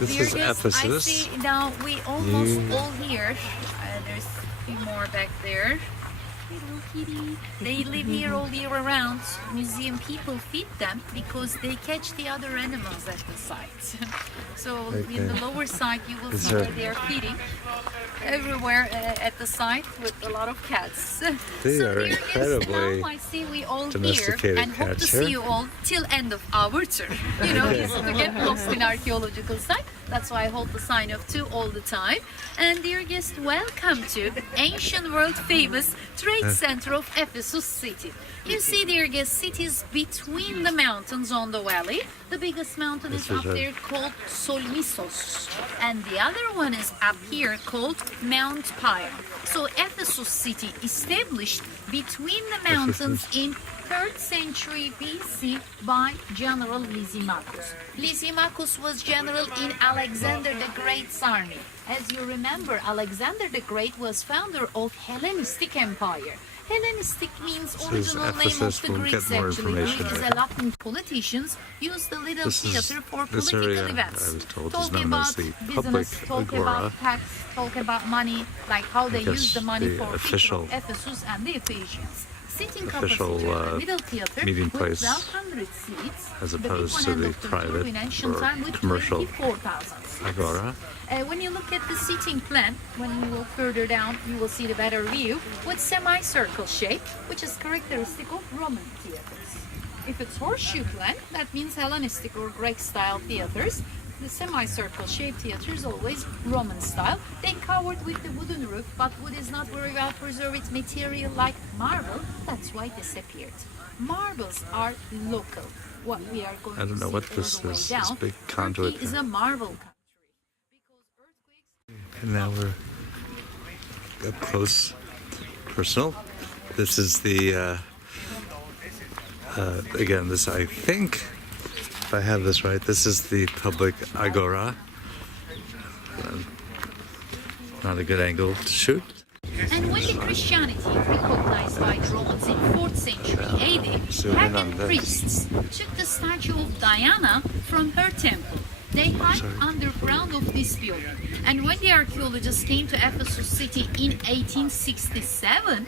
This Dear is guests, Ephesus. I see now we almost all here. There's a few more back there. Little kitty. They live here all year around. Museum people feed them because they catch the other animals at the site. So in the lower side you will see that they are feeding everywhere at the site with a lot of cats. They so are dear guests, incredibly now I see we all here domesticated and hope to cats see here. you all till end of our tour. You know, is to get lost in archaeological site. That's why I hold the sign of 2 all the time. And dear guests, welcome to ancient world famous trade center of Ephesus city. You see, dear guests, cities between the mountains on the valley. The biggest mountain is up there called Solmisos, and the other one is up here called Mount Pyre. So Ephesus city established between the mountains in 3rd century BC by General Lysimachus. Lysimachus was general in Alexander the Great's army. As you remember, Alexander the Great was founder of Hellenistic Empire. Hellenistic means original name of the Greeks actually. Greek is a Latin. Politicians use the little theater for political events. I was told, Talk is known about as the business, talk agora. about tax, talk about money, like how they use the money the for official- Ephesus and the Ephesians. Sitting official, capacity of the middle theater meeting with place 1,200 seats, as the big opposed one to end the of the private tour in ancient or time with commercial 24,000 seats. agora. When you look at the seating plan, when you look further down, you will see the better view with semicircle shape, which is characteristic of Roman theaters. If it's horseshoe plan, that means Hellenistic or Greek style theaters. The semicircle shaped theater is always Roman style. They covered with the wooden roof, but wood is not very well preserved. It's material like marble. That's why it disappeared. Marbles are local. What we are going I don't to know see what all this the way is, down. this big conduit Turkey is thing. a marble country. And now we're up close, personal. This is the, again, this, I think, if I have this right, this is the public agora. Not a good angle to shoot. And when the Christianity recognized by the Romans in 4th century AD, Zoom in on pagan this. priests took the statue of Diana from her temple. They hid underground of this building. And when the archaeologists came to Ephesus city in 1867,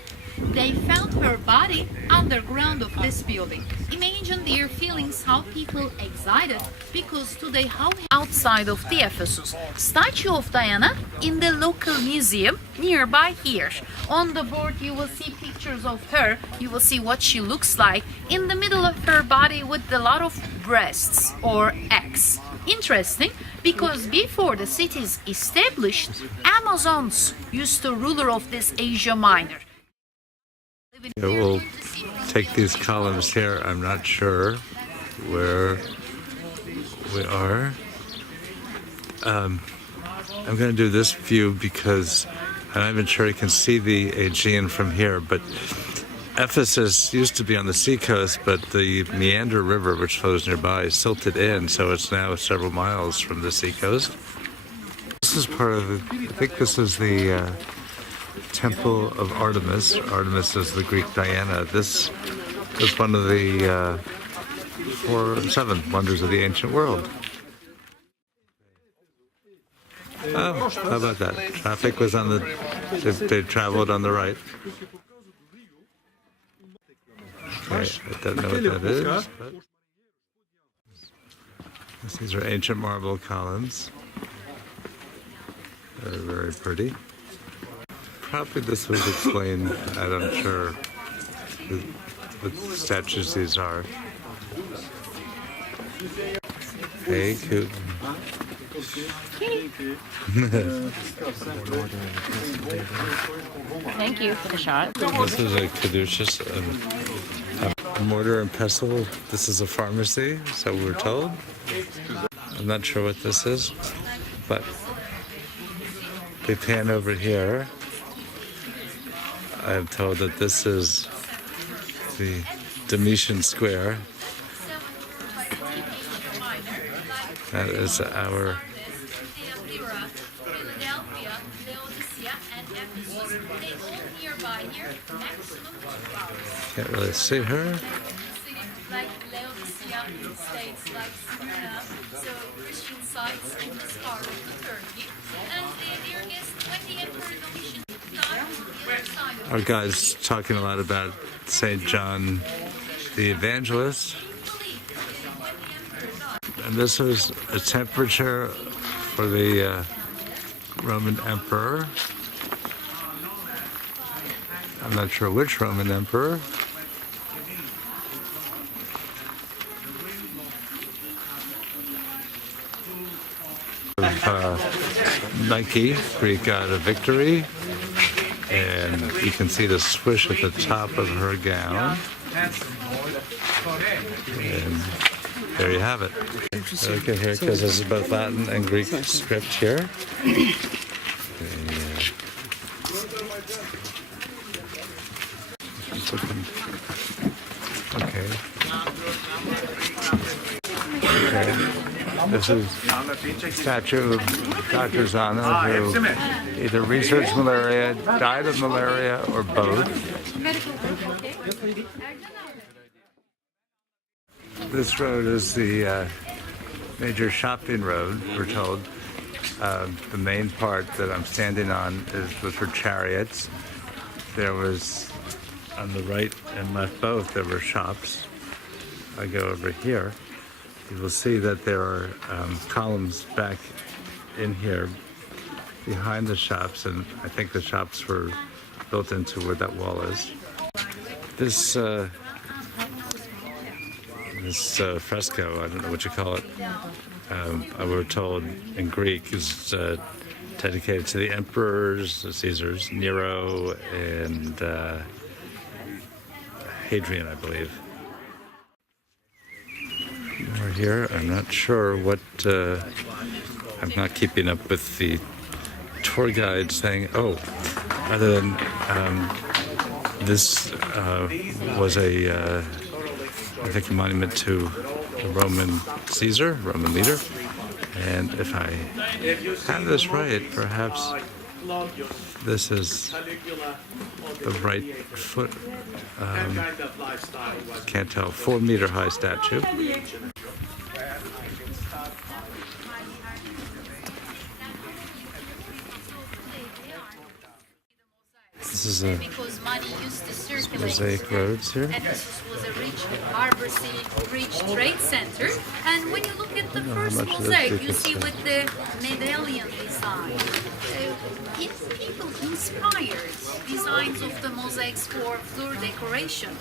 they found her body underground of this building. Imagine their feelings, how people excited, because today how outside of the Ephesus statue of Diana in the local museum nearby here. On the board you will see pictures of her, you will see what she looks like in the middle of her body with a lot of breasts or eggs. Interesting, because before the cities established, Amazons used to ruler of this Asia Minor. Yeah, we'll take these columns here. I'm not sure where we are. I'm going to do this view because I'm not even sure you can see the Aegean from here, but Ephesus used to be on the seacoast, but the Meander River, which flows nearby, silted in, so it's now several miles from the seacoast. This is part of the, I think this is the Temple of Artemis. Artemis is the Greek Diana. This is one of the 7 wonders of the ancient world. Oh, how about that? Traffic was on the, they traveled on the right. Okay, I don't know what that is, but these are ancient marble columns. They're very pretty. Probably this would explain, I'm sure, what statues these are. Hey, Coot. Thank you for the shot. This is a caduceus, a mortar and pestle. This is a pharmacy, so we're told. I'm not sure what this is, but we pan over here. I am told that this is the Domitian Square. That is our can't really see her. Like Laodicea, states like Smyrna, so Christians sites in this part of the Turkey. And dear guests, when the Emperor Domitian died on the other side of Our guide's talking a lot about St. John the Evangelist. And this is a temperature for the Roman Emperor. I'm not sure which Roman Emperor. Nike, Greek god of victory, and you can see the swish at the top of her gown. And there you have it. Okay, here, because this is both Latin and Greek script here. Okay. This is a statue of Dr. Zana, who either researched malaria, died of malaria, or both. This road is the major shopping road, we're told. The main part that I'm standing on was for chariots. There was, on the right and left both, there were shops. I go over here. You will see that there are columns back in here behind the shops, and I think the shops were built into where that wall is. This fresco, I don't know what you call it, I were told in Greek is dedicated to the emperors, the Caesars, Nero and Hadrian, I believe. We're here. I'm not sure what. I'm not keeping up with the tour guide saying. Oh, other than this was I think a monument to the Roman Caesar, Roman leader. And if I have this right, perhaps this is the right foot. Can't tell. 4-meter high statue. This is a mosaic roads here. Ephesus was a rich harbor city, rich trade center. And when you look at the first mosaic, you see with the medallion design. People inspired designs of the mosaics for floor decoration.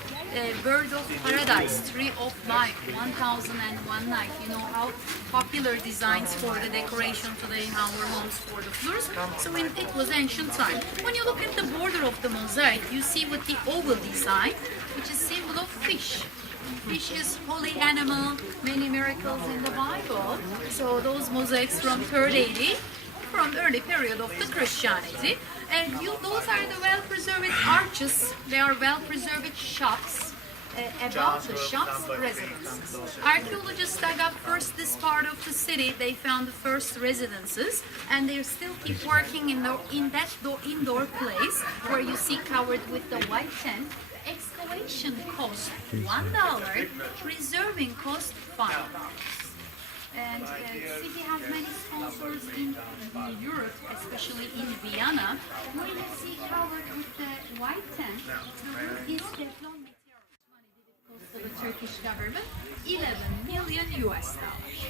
Bird of Paradise, Tree of Life, 1001 Night. You know how popular designs for the decoration today in our homes for the floors. So it was ancient time. When you look at the border of the mosaic, you see with the oval design, which is symbol of fish. Fish is holy animal, many miracles in the Bible. So those mosaics from 3rd AD, from early period of the Christianity. And those are the well-preserved arches. They are well-preserved shops. About the shops, residences. Archaeologists dug up first this part of the city. They found the first residences, and they still keep working in that indoor place where you see covered with the white tent. Excavation cost $1, preserving cost $5. And the city has many sponsors in Europe, especially in Vienna. When you see covered with the white tent, the roof is Teflon material. Money did it cost to the Turkish government? 11 million US dollars.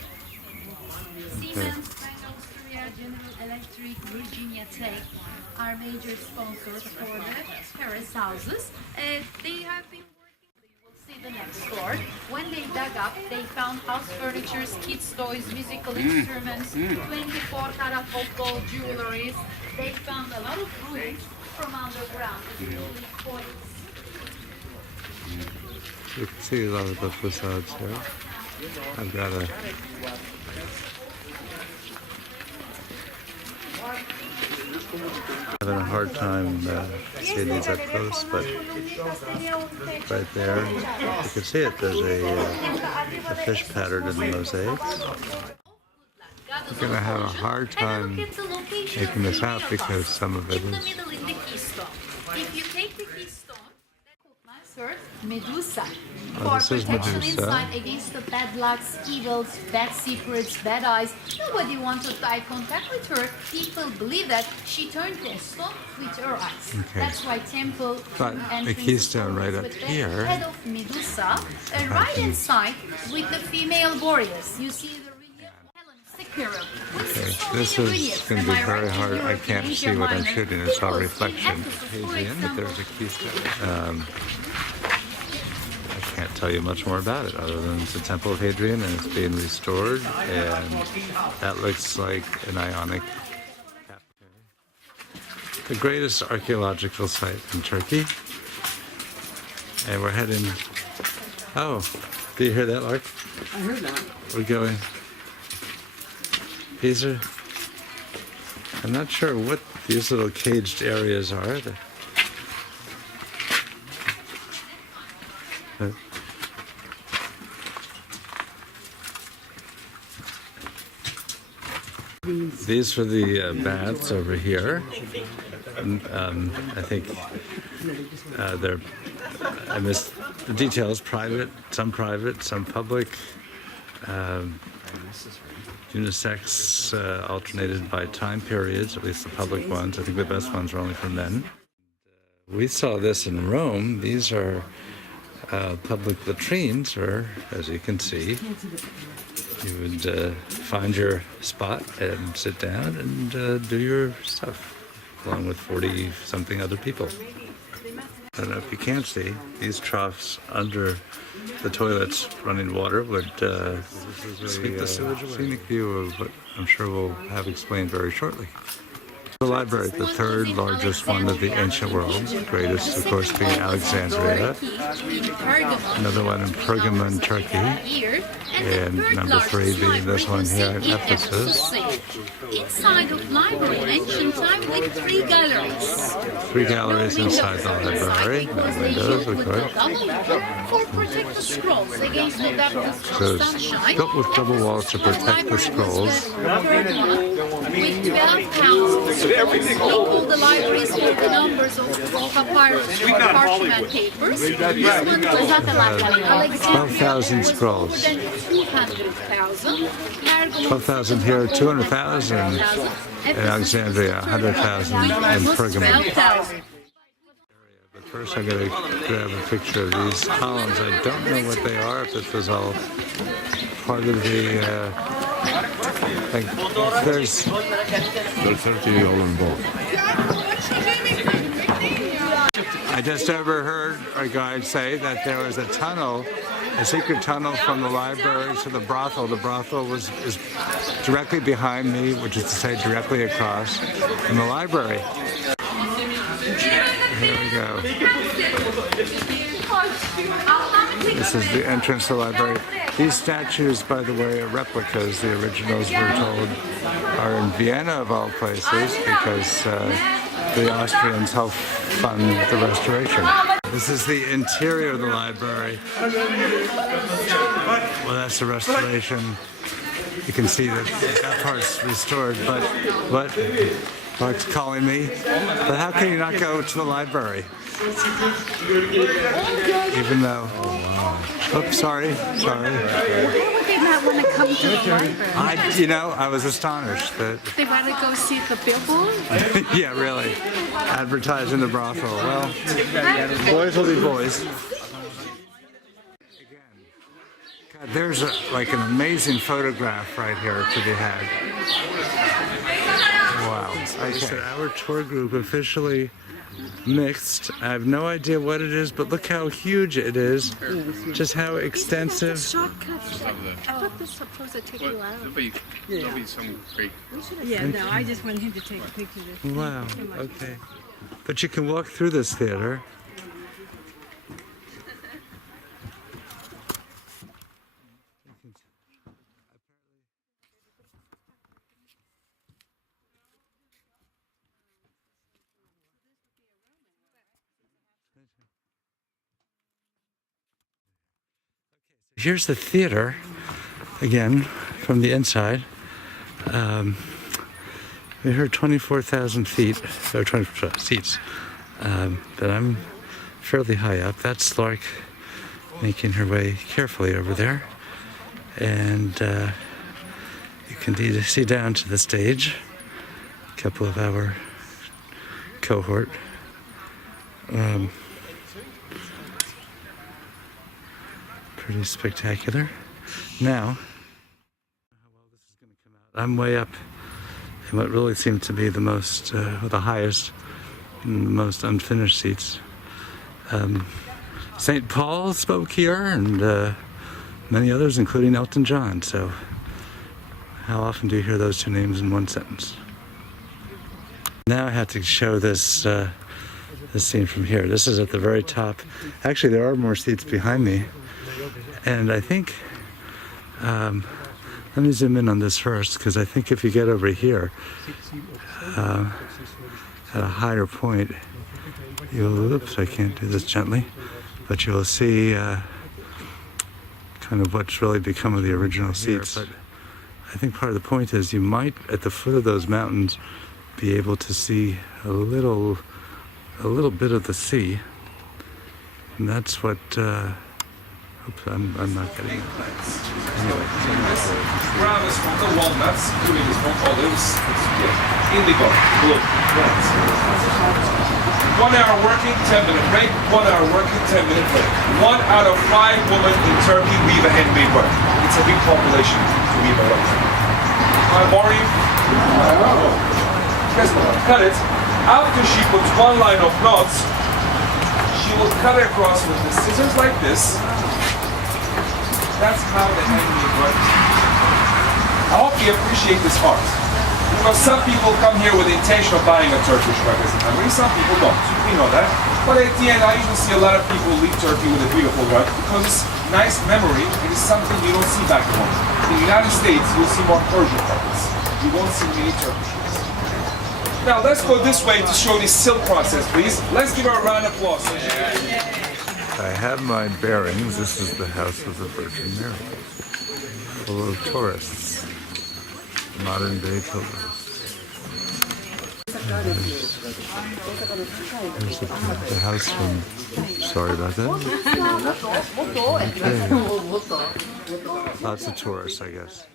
Siemens, Bank Austria, General Electric, Virginia Tech are major sponsors for the terrace houses. They have been the next floor. When they dug up, they found house furniture, kids' toys, musical instruments, 24-karat of gold jewelries. They found a lot of rooms from underground, really coins. You can see a lot of the facades here. I've got a having a hard time seeing these up close, but right there, you can see it. There's a fish pattern in the mosaics. You're going to have a hard time making this out because some of it is. If you take the keystone, Medusa, Oh, For this is protection Medusa. inside against the bad lucks, evils, bad secrets, bad eyes. Nobody wanted eye contact with her. People believe that she turned to a stone with her eyes. Okay. That's why temple But the keystone right up with the here. head of Medusa, right inside with the female warriors. You see the Hellenistic period. Okay, this is going to be very hard. I can't see what I'm shooting. It's all reflection. Hadrian, but there's a keystone. I can't tell you much more about it other than it's the Temple of Hadrian and it's being restored, and that looks like an Ionic. The greatest archaeological site in Turkey. And we're heading. Oh, do you hear that, Lark? I heard that. We're going. These are. I'm not sure what these little caged areas are. These are the baths over here. I think they're. I missed the details. Private, some public. Unisex, alternated by time periods, at least the public ones. I think the best ones are only for men. We saw this in Rome. These are public latrines, or as you can see, you would find your spot and sit down and do your stuff, along with 40-something other people. I don't know if you can see, these troughs under the toilets running water would sweep the sewage away. Scenic view of what I'm sure we'll have explained very shortly. The library, the third largest one of the ancient world, greatest of course being Alexandria, another one in Pergamon, Turkey, and number 3 being this one here in Ephesus. Inside of library, ancient time with 3 galleries. 3 galleries inside the library, no windows, of course. For protect the scrolls against the darkness So of sunshine. it's built with double walls to protect the scrolls. With 12 houses. Equal the libraries for the numbers of papyrus or parchment papers. This one was Alexandria 12,000 scrolls. More than 200,000. 12,000 here, 200,000 in Alexandria, 100,000 in Pergamon. 12,000. But first I'm going to grab a picture of these columns. I don't know what they are, if this was all part of the... like, there's... I just overheard a guide say that there was a tunnel, a secret tunnel from the library to the brothel. The brothel is directly behind me, which is to say directly across from the library. Here we go. This is the entrance to the library. These statues, by the way, are replicas. The originals, we're told, are in Vienna, of all places, because the Austrians helped fund the restoration. This is the interior of the library. Well, that's the restoration. You can see that part's restored, but what? Mark's calling me. But how can you not go to the library? Even though... Oops, sorry. Why would they not want to come to the library? I was astonished that... They want to go see the billboard? Yeah, really. Advertising the brothel. Well, boys will be boys. God, there's like an amazing photograph right here to be had. Wow. Okay. Our tour group officially mixed. I have no idea what it is, but look how huge it is. Just how extensive. Shortcut. I thought this was supposed to take you out. There'll be some great. Yeah, no, I just want him to take a picture of this. Wow. Okay. But you can walk through this theater. Here's the theater, again, from the inside. We heard 24,000 feet, or 20 seats, but I'm fairly high up. That's Lark making her way carefully over there. And you can see down to the stage, a couple of our cohort. Pretty spectacular. Now, I'm way up in what really seemed to be the most, the highest and the most unfinished seats. St. Paul spoke here, and many others, including Elton John. So, how often do you hear those two names in one sentence? Now I have to show this this scene from here. This is at the very top. Actually, there are more seats behind me, and I think. Let me zoom in on this first, because I think if you get over here at a higher point, you'll, oops, I can't do this gently, but you'll see kind of what's really become of the original seats. But I think part of the point is you might, at the foot of those mountains, be able to see a little bit of the sea, and that's what. Oops, I'm not getting it. Anyway. Brown is from the walnuts, green is from olives, indigo, blue. 1 hour working, 10-minute break, 1 hour working, 10-minute break. 1 out of 5 women in Turkey weave a handmade work. It's a big population to weave a work. I'm boring. Just cut it. After she puts one line of knots, she will cut it across with the scissors like this. That's how the handmade works. I hope you appreciate this art. Because some people come here with the intention of buying a Turkish rug as a memory, some people don't. We know that. But at the end, I usually see a lot of people leave Turkey with a beautiful rug because it's nice memory. It is something you don't see back home. In the United States, you'll see more Persian carpets. You won't see many Turkish rugs. Now let's go this way to show the silk process, please. Let's give her a round of applause. I have my bearings. This is the House of the Virgin Mary, full of tourists, modern day pilgrims. There's the house from, sorry about that. Okay. Lots of tourists, I guess.